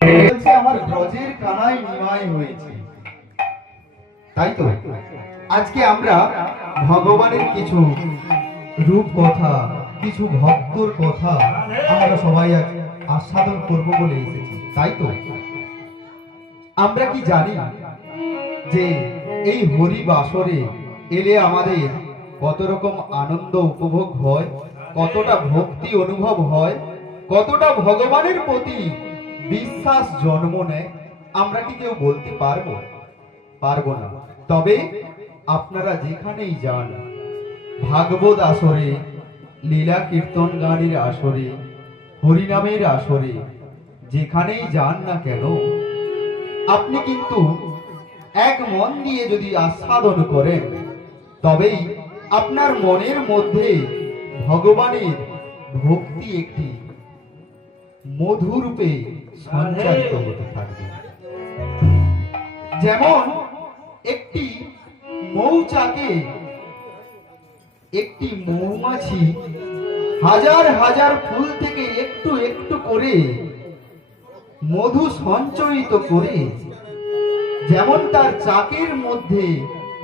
আমার ব্রজের কানায় নিমাই হয়েছে। তাই তো আজকে আমরা ভগবানের কিছু রূপ কথা, কিছু ভক্তর কথা আমরা সবাই আস্বাদন করব বলে এসেছি। তাই তো আমরা কি জানি যে এই হরি বাসরে এলে আমাদের কত রকম আনন্দ উপভোগ হয়, কতটা ভক্তি অনুভব হয়, কতটা ভগবানের প্রতি বিশ্বাস জন্ম নেয়, আমরা কি কেউ বলতে পারবো? পারবো না। তবে আপনারা যেখানেই যান, ভাগবত আসরে, লীলা কীর্তন গানের আসরে, হরিনামের আসরে, যেখানেই যান না কেন, আপনি কিন্তু এক মন দিয়ে যদি আস্বাদন করেন, তবেই আপনার মনের মধ্যে ভগবানের ভক্তি একটি মধুরূপে সঞ্চারিত হতে থাকবে। যেমন একটি মৌচাকে একটি মৌমাছি হাজার হাজার ফুল থেকে একটু একটু করে মধু সঞ্চয়িত করে যেমন তার চাকের মধ্যে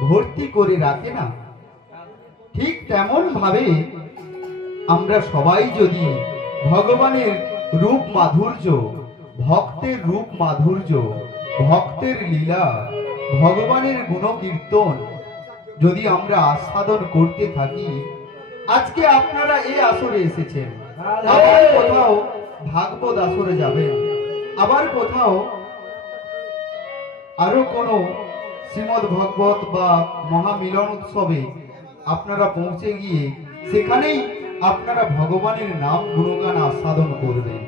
ভর্তি করে রাখে না, ঠিক তেমন ভাবে আমরা সবাই যদি ভগবানের রূপ মাধুর্য, ভক্তের রূপ মাধুর্য, ভক্তের লীলা, ভগবানের গুণকীর্তন যদি আমরা আস্বাদন করতে থাকি, আজকে আপনারা এই আসরে এসেছেন, আবার কোথাও ভাগবত আসরে যাবেন, আবার কোথাও আরো কোনো শ্রীমদ ভাগবত বা মহামিলন উৎসবে আপনারা পৌঁছে গিয়ে সেখানেই আপনারা ভগবানের নাম গুণগান আস্বাদন করবেন।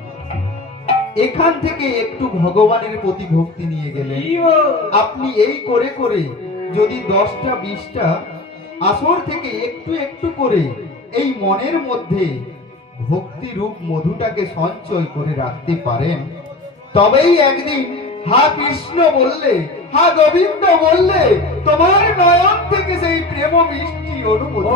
এখান থেকে একটু ভগবানের প্রতি ভক্তি নিয়ে গেলেন, আপনি এই করে করে যদি 10টা 20টা আসর থেকে একটু একটু করে এই মনের মধ্যে ভক্তি রূপ মধুটাকে সঞ্চয় করে রাখতে পারেন, তবেই একদিন হা কৃষ্ণ বললে, হা গোবিন্দ বললে তোমার নয়ন থেকে সেই প্রেম বৃষ্টি অনুভূতি।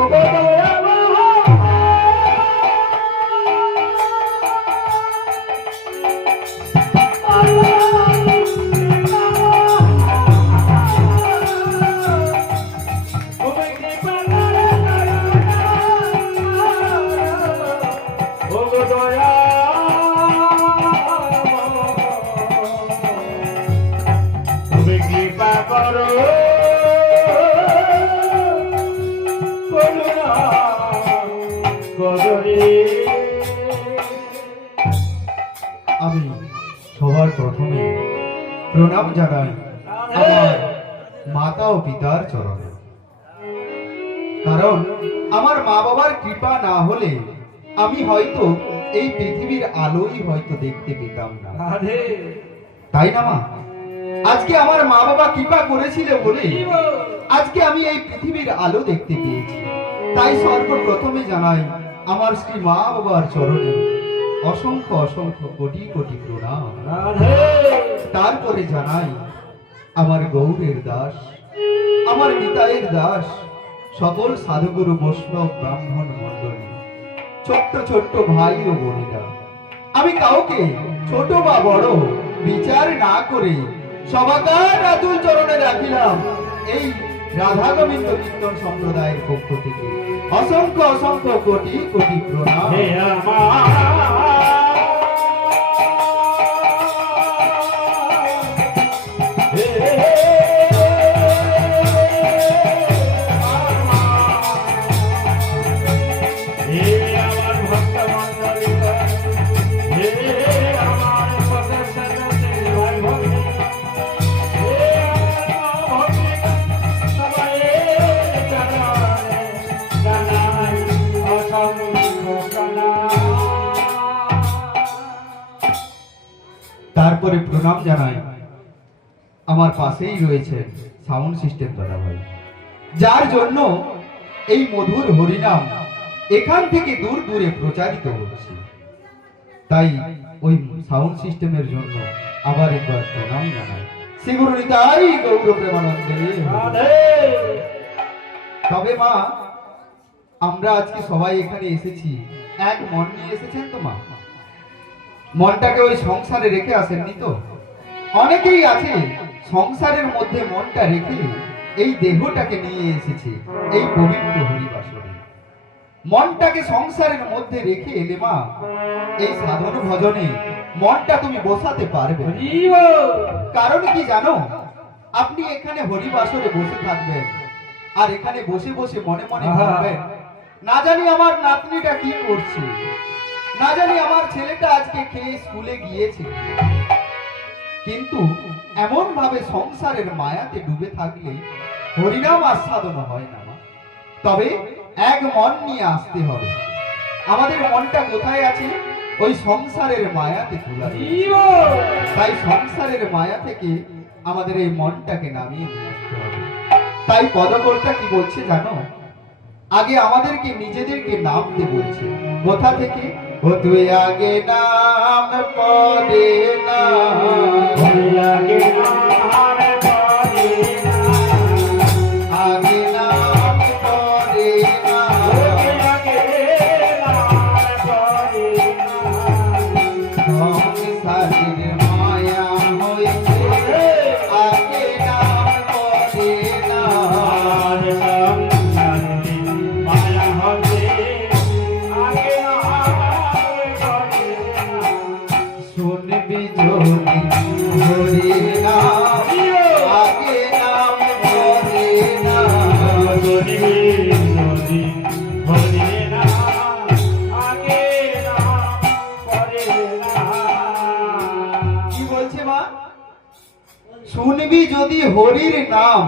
আমি সবার প্রথমে প্রণাম জানাই আমার মাতা ও পিতার চরণে, কারণ আমার মা বাবার কৃপা না হলে আমি হয়তো এই পৃথিবীর আলোই হয়তো দেখতে পেতাম না। তাই না মা? আজকে আমার মা বাবা কৃপা করেছিল বলে আজকে আমি এই পৃথিবীর আলো দেখতে পেয়েছি। তাই সর্বপ্রথমে জানাই আমার শ্রী মা বাবার চরণে অসংখ্য অসংখ্য কোটি কোটি প্রণাম। তারপরে জানাই আমার গৌরের দাস, আমার নিতাইয়ের দাস, সকল সাধুগুরু বৈষ্ণব ব্রাহ্মণ মণ্ডলী, ছোট্ট ছোট্ট ভাই ও বোনেরা, আমি কাউকে ছোট বা বড় বিচার না করে সবাকার রাতুল চরণে রাখিলাম এই রাধা গোবিন্দ কীর্তন সম্প্রদায়ের পক্ষ থেকে অসংখ্য অসংখ্য কোটি কোটি প্রণাম। তারপরে প্রণাম জানাই আমার পাশেই রয়েছে সাউন্ড সিস্টেম দাদা ভাই, যার জন্য এই মধুর হরিনাম এখান থেকে দূর দূরে প্রচারিত হচ্ছে। তাই ওই সাউন্ড সিস্টেমের জন্য আবার একবার প্রণাম জানাই। শ্রীগুরু নিতাই গৌর প্রেমানন্দে। তবে মা, আমরা আজকে সবাই এখানে এসেছি এক মন নিয়ে এসেছেন তো মা? মনটাকে ওই সংসারে রেখে আসেননি তো? অনেকেই আছে সংসারের মধ্যে মনটা রেখে এই দেহটাকে নিয়ে এসেছে এই পবিত্র হরিবাসরে। মনটাকে সংসারের মধ্যে রেখে এলে মা এই সাধন ভজনে মনটা তুমি বসাতে পারবে। কারণ কি জানো, আপনি এখানে হরিবাসরে বসে থাকবেন আর এখানে বসে বসে মনে মনে ভাববেন, না জানি আমার নাতনিটা কি করছে, না জানি আমার ছেলেটা আজকে খেয়ে স্কুলে গিয়েছে। কিন্তু এমন ভাবে সংসারের মায়াতে ডুবে থাকলে হরিনাম আস্বাদন হয় না মা। তবে এক মন নিয়ে আসতে হবে। আমাদের মনটা কোথায় আছে? ওই সংসারের মায়াতে তোলা। তাই সংসারের মায়া থেকে আমাদের এই মনটাকে নামিয়ে নিয়ে আসতে হবে। তাই পদকর্তা কি বলছে জানো? আগে আমাদেরকে নিজেদেরকে নামতে বলছে। কোথা থেকে? ও তুই আগে নাম পদে নাম, আগে নাম পদে নাম, সংসারের মায়া হইছে আগে নাম পদে নাম। শুনবি যদি হরির নাম, আগে নাম পদে নাম। কি বলছে মা? শুনবি যদি হরির নাম,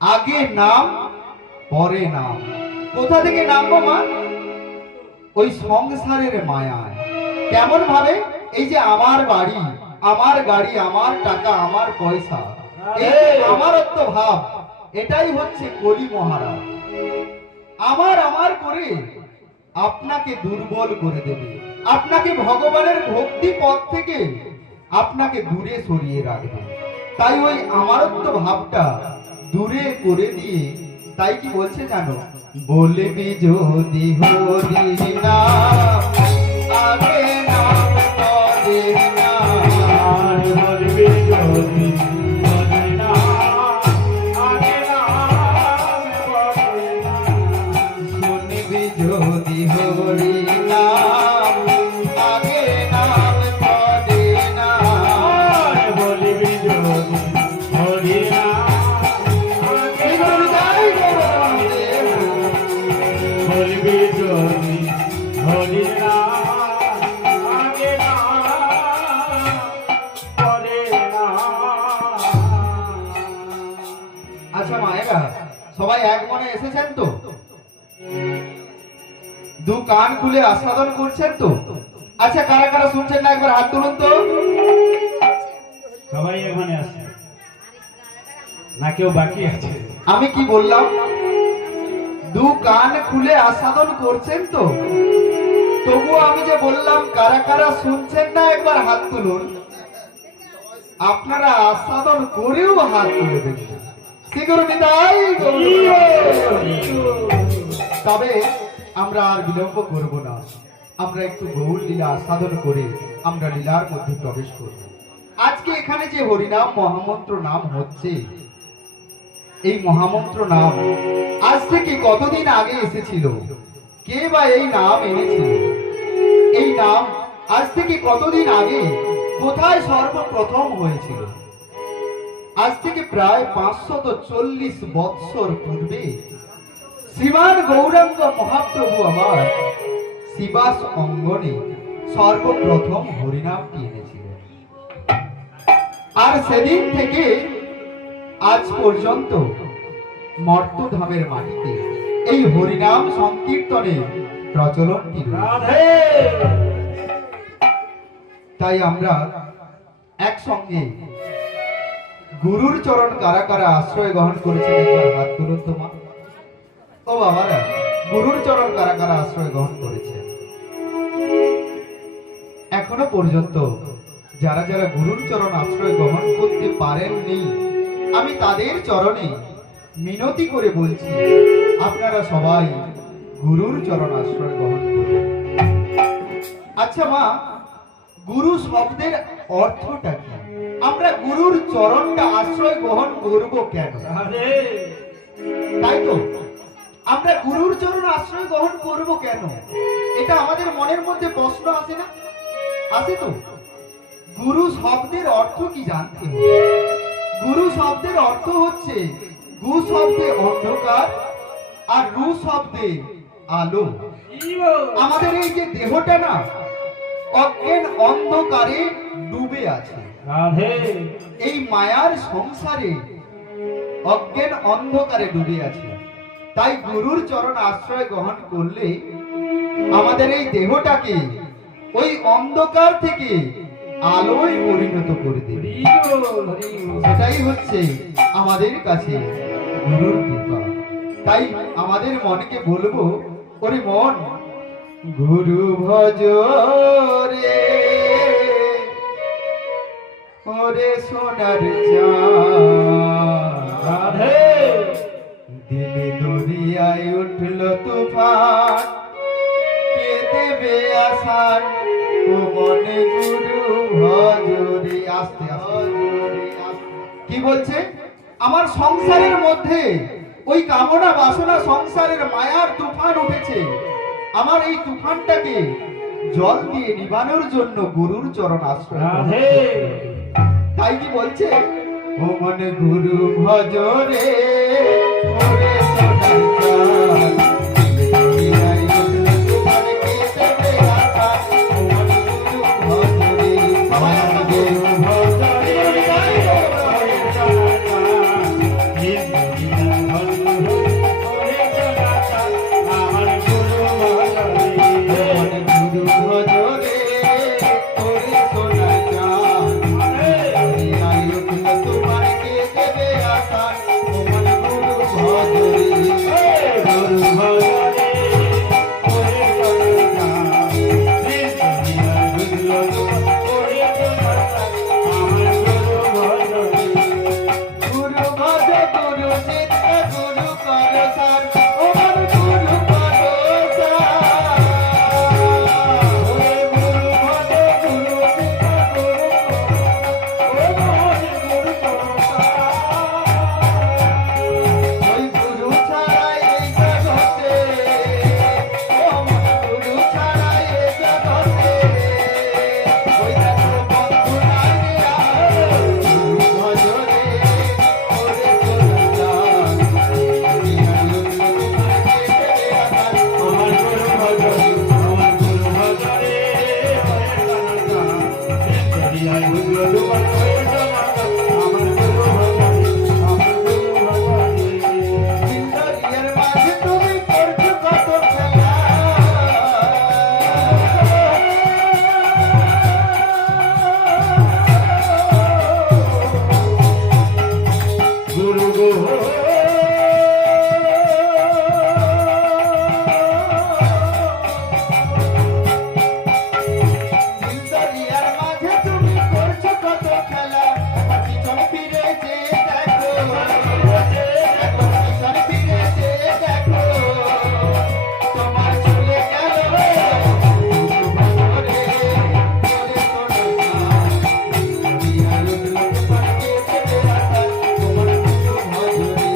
আগে নাম পরে নাম। কোথা থেকে নামবো মা? ওই সংসারের মায়ায়। কেমন ভাবে? এই যে আমার বাড়ি, আমার গাড়ি, আমার টাকা, আমার পয়সা, এই যে আমারত্ব ভাব, এটাই হচ্ছে কলি মহারাজ। আমার আমার করে আপনাকে দুর্বল করে দেবে, আপনাকে ভগবানের ভক্তি পথ থেকে আপনাকে দূরে সরিয়ে রাখবে। তাই ওই আমারত্ব ভাবটা দূরে করে দিয়ে, তাই কি বলছে জানো? বলবি যদি হরি নাম, আগে নাম পদে নাম। বলবি যদি হরি নাম, আগে নাম পদে নাম। শুনবি যদি হরি নাম, আগে নাম পদে নাম। বলবি যদি হরি নাম, বলবি যদি হরি নাম, আগে নাম পরে নাম। আচ্ছা মায়েরা, সবাই এক মনে এসেছেন তো? দু কান খুলে আস্বাদন করছেন তো? আচ্ছা, কারা কারা শুনছেন না একবার হাত তুলুন তো। সবাই এখানে আছে না, কেউ বাকি আছে? আমি কি বললাম? দু কান খুলে আস্বাদন করছেন তো? তবুও আমি যে বললাম কারা কারা শুনছেন না একবার হাত তুলুন। আপনারা আস্বাদন করেও হাত তুলে দেখবেন। তবে আমরা আর বিলম্ব করব না, আমরা একটু গৌর লীলা আস্বাদন করে আমরা লীলার মধ্যে প্রবেশ করব। আজকে এখানে যে হরিনাম মহামন্ত্র নাম হচ্ছে, এই মহামন্ত্র নাম আজ থেকে কতদিন আগে এসেছিল? কে বা এই নাম এনেছিল? এই নাম আজ থেকে কতদিন আগে কোথায় সর্বপ্রথম হয়েছিল? আজ থেকে প্রায় 540 বৎসর পূর্বে শ্রীমান গৌরাঙ্গ মহাপ্রভু আমার শিবাস অঙ্গনে সর্বপ্রথম হরিনামটি এনেছিলেন। আর সেদিন থেকে আজ পর্যন্ত মর্তধামের মাটিতে এই হরিনাম সংকীর্তনের প্রচলনটি রয়েছে। তাই আমরা একসঙ্গে গুরুর চরণ কারা কারা আশ্রয় গ্রহণ করেছেন একবার হাত তুলুন তো মা। ও বাবারা, গুরুর চরণ কারা কারা আশ্রয় গ্রহণ করেছে? এখনো পর্যন্ত যারা যারা গুরুর চরণ আশ্রয় গ্রহণ করতে পারেননি, আমি তাদের চরণে মিনতি করে বলছি, আপনারা সবাই গুরুর চরণ আশ্রয় গ্রহণ করুন। আচ্ছা মা, গুরু শব্দের অর্থটা কি? আমরা গুরুর চরণটা আশ্রয় গ্রহণ করব কেন? রাধে তাই তো আমরা গুরুর চরণ আশ্রয় গ্রহণ করব কেন? এটা আমাদের মনের মধ্যে প্রশ্ন আসে না? আসে তো। গুরু শব্দের অর্থ কি জানতে হবে? গুরু শব্দের অর্থ হচ্ছে গু শব্দে অন্ধকার আর রু শব্দে আলো। আমাদের এই যে দেহটা না অজ্ঞান অন্ধকারে ডুবে আছে। রাধে এই মায়ার সংসারে অজ্ঞান অন্ধকারে ডুবে আছে। তাই গুরুর চরণ আশ্রয় গ্রহণ করলে আমাদের এই দেহটাকে ওই অন্ধকার থেকে আলোয় পরিণত করে দেবে। সেটাই হচ্ছে আমাদের কাছে গুরুর কৃপা। তাই আমাদের মনকে বলবো, ওরে মন গুরু ভজ রে, ওরে সোনার চাঁদ। রাধে দিলে দরিয়ায় উঠল তুফান, কে দেবে আসান ও মনে গুরু ভজরে। আস্তে আস্তে কি বলছে? আমার সংসারের মধ্যে ওই কামনা বাসনা সংসারের মায়ার তুফান উঠেছে। আমার এই তুফানটাকে জল দিয়ে নিবানোর জন্য গুরুর চরণ আশ্রয় গ্রহণ রাধে করতে হবে। তাই কি বলছে? ও মনে গুরু ভজরে, ওরে সোনার চাঁদ, দুনিয়ায় উঠল তুফান, কে দেবে আসান ও মনে গুরু ভজরে। সবাই আমাকে মনে গুরু ভজরে, ওরে সোনার চাঁদ, দুনিয়ায় উঠল তুফান, কে দেবে আসান ও মনে গুরু ভজরে। গুরু ভজরে, ওরে সোনার চাঁদ, দুনিয়ায় উঠল তুফান, ওরে সোনার চাঁদ, আমার গুরু ভজরে। গুরু ভজ গুরু চিত্ত গুরু কর সার, আমার গুরু কর সার। ওরে গুরু ভজ গুরু চিত্ত গুরু কর, ও আমার গুরু কর সার। ওই গুরু ছাড়াই এই জগতে, ও আমার গুরু ছাড়াই এই জগতে, ওই দেখো বন্ধু নাই রে আর। গুরু ভজ রে, ওরে সোনার চাঁদ, দুনিয়ায় উঠল তুফান, কে দেবে আসান ও আমার গুরু ভজ রে। জিন্দগির মাঝে তুমি করছো কত খেলা, গুরু গো জিন্দগির মাঝে তুমি করছো কত খেলা। একবার পিছন ফিরে চেয়ে দেখো, একবার পিছন ফিরে চেয়ে দেখো, তোমার চলে গেল গুরু ভজরে, ওরে সোনার চাঁদ, দুনিয়ায় উঠল তুফান, কে দেবে আসান তোমার গুরু ভজরে।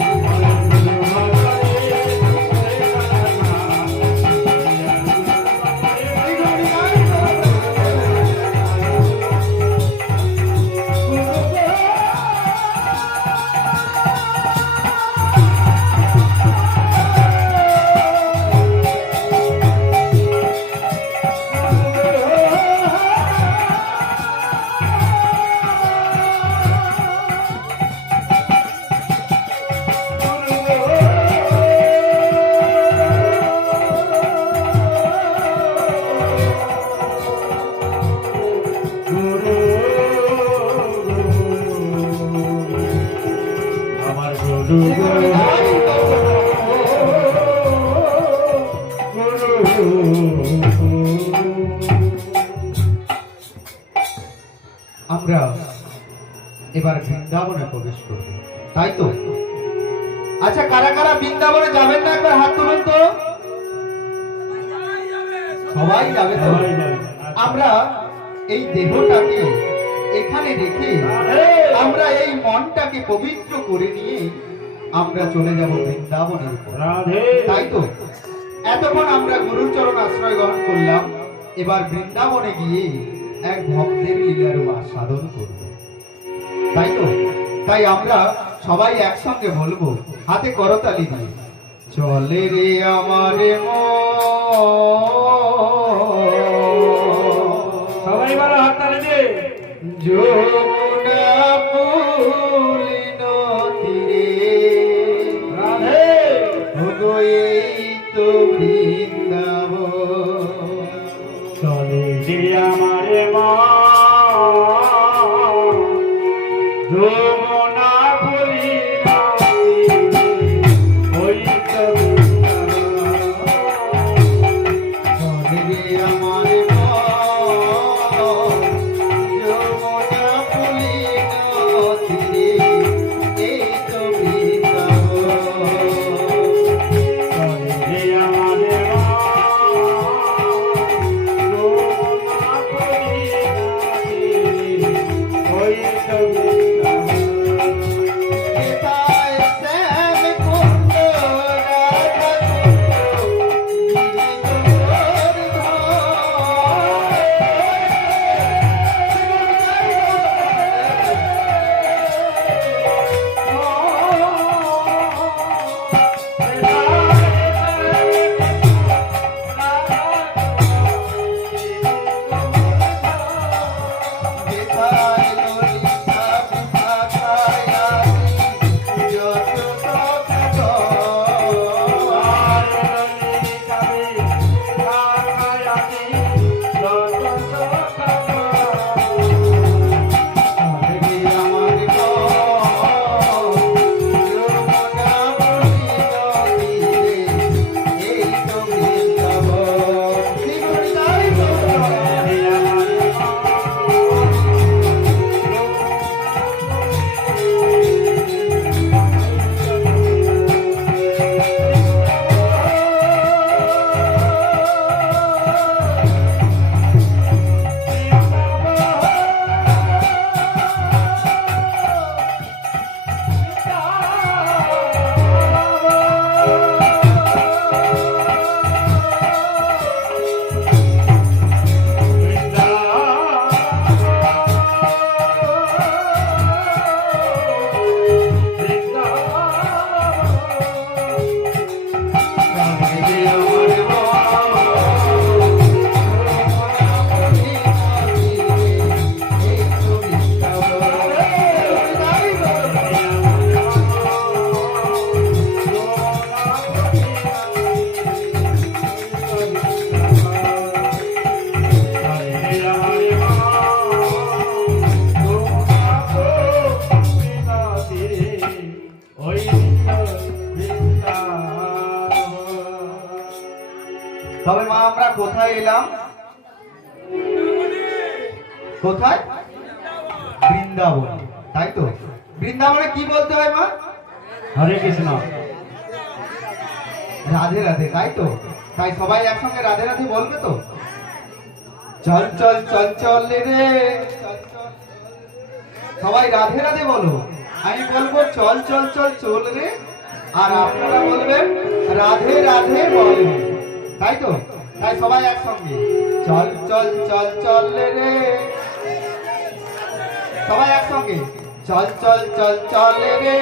আমার গুরু গো আমরা এবার বৃন্দাবনে প্রবেশ করব, তাই তো? আচ্ছা, কারা কারা বৃন্দাবনে যাবেন না একবার হাত তুলুন তো। সবাই যাবে তো? আমরা এই দেহটাকে এখানে রেখে আমরা এই মনটাকে পবিত্র করে নিয়ে আমরা চলে যাব বৃন্দাবনের উপর। রাধে তাই তো এতক্ষণ আমরা গুরুর চরণ আশ্রয় গ্রহণ করলাম, এবার বৃন্দাবনে গিয়ে এক ভক্তের লীলার আস্বাদন করব। তাই তো তাই আমরা সবাই একসঙ্গে বলবো হাতে করতালি দিয়ে, চলে রে আমারে সবাই বলো হাততালি দে। যমুনা পুলিন তীরে রাধে ওগো এই তো বৃন্দাবন। চলে যে আমারে মা যমুনা পুরী ওই তো চলে রে আমার মন, যমুনা পুলিন তীরে এই তো বৃন্দাবন। চলে যে আমারে মা যমুনা পুরী ওই তো কোথায় শ্যাম কুণ্ড রাধা কুণ্ড কোথায় ললিতা বিশাখায় আছি যত তবে মা আমরা কোথায় এলাম? কোথায়? বৃন্দাবন। তাই তো বৃন্দাবনে কি বলতে হয় মা? হরে কৃষ্ণ রাধে রাধে। তাই তো তাই সবাই একসঙ্গে রাধে রাধে বলবে তো? চল চল চল চল রে, সবাই রাধে রাধে বলো। আমি বলবো চল চল চল চল রে, আর আপনারা বলবেন রাধে রাধে বল। তাই তো তাই সবাই একসঙ্গে চল চল চল চল রে, সবাই একসঙ্গে চল চল চল চল রে,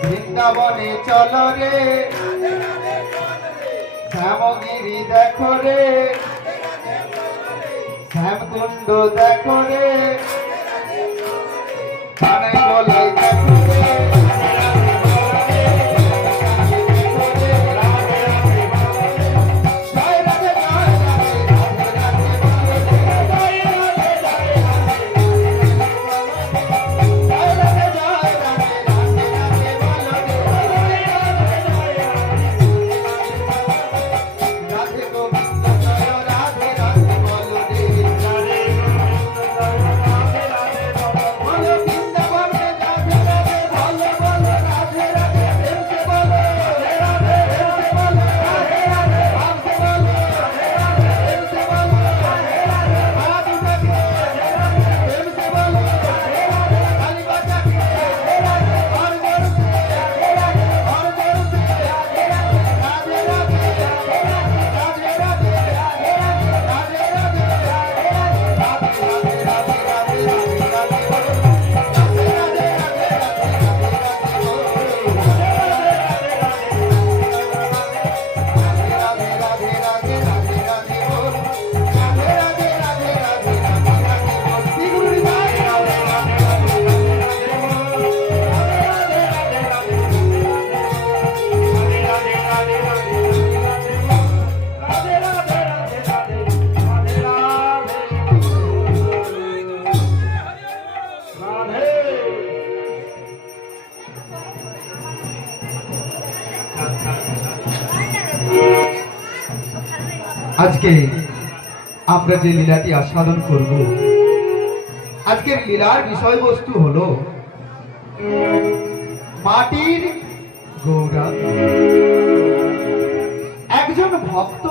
বৃন্দাবনে চল রে, শ্যামগিরি দেখো রে, শ্যামকুণ্ড দেখো রে, কানাই বলে দেখো রে, জয় রাধে জয় রাধে, রাধে রাধে বলো রে, জয় রাধে জয় রাধে, জয় রাধে জয় রাধে, রাধে রাধে বলো রে, রাধে গোবিন্দ জয় রাধে রাধে বলো রে, বলো বৃন্দাবন আজকে আমরা যে লীলাটি আস্বাদন করব, আজকের লীলার বিষয়বস্তু হলো মাটির গৌরাঙ্গ। একজন ভক্ত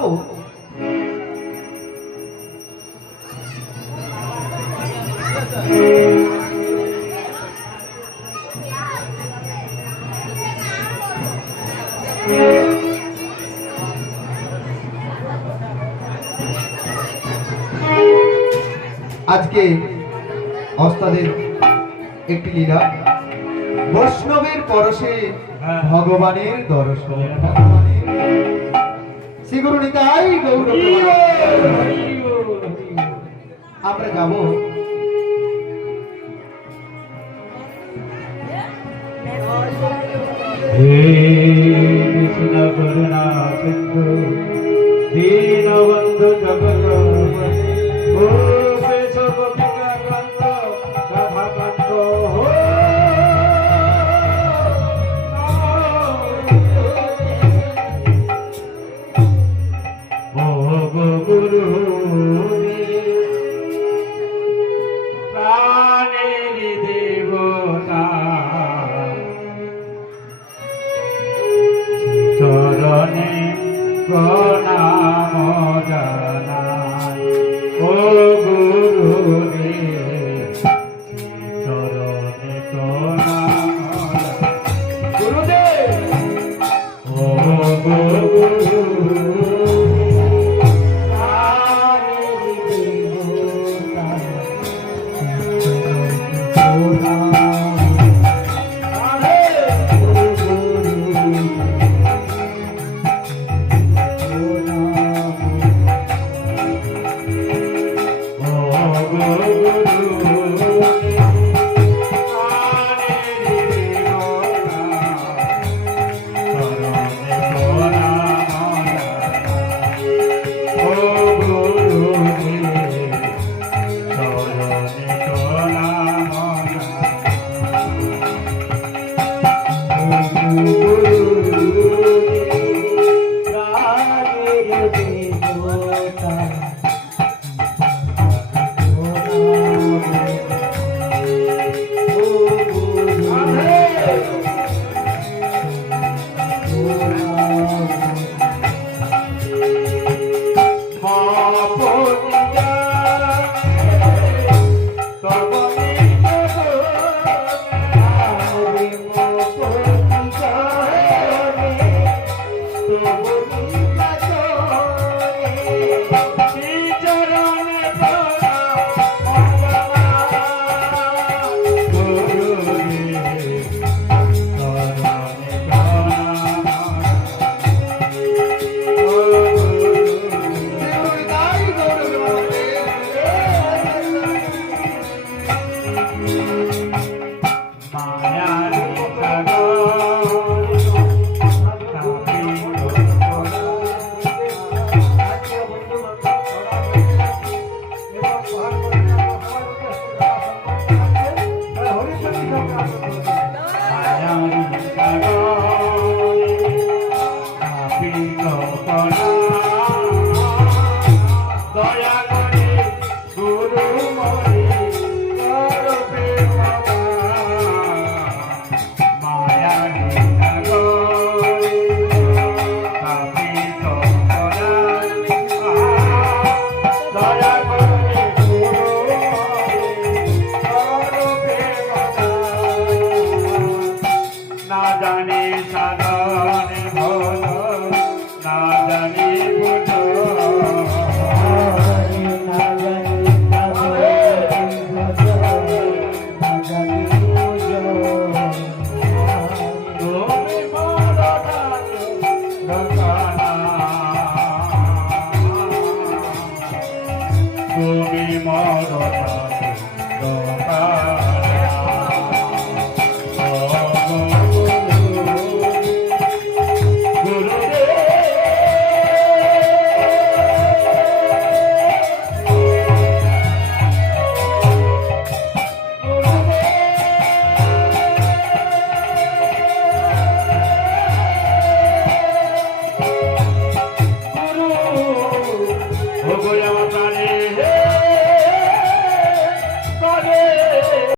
আজকে ওস্তাদের একটি লীলা, বৈষ্ণবের পরশে ভগবানের দর্শন। শ্রী গুরু নিতাই গৌর প্রেমানন্দে। আমরা যাব হে কৃষ্ণ করুণা সিন্ধু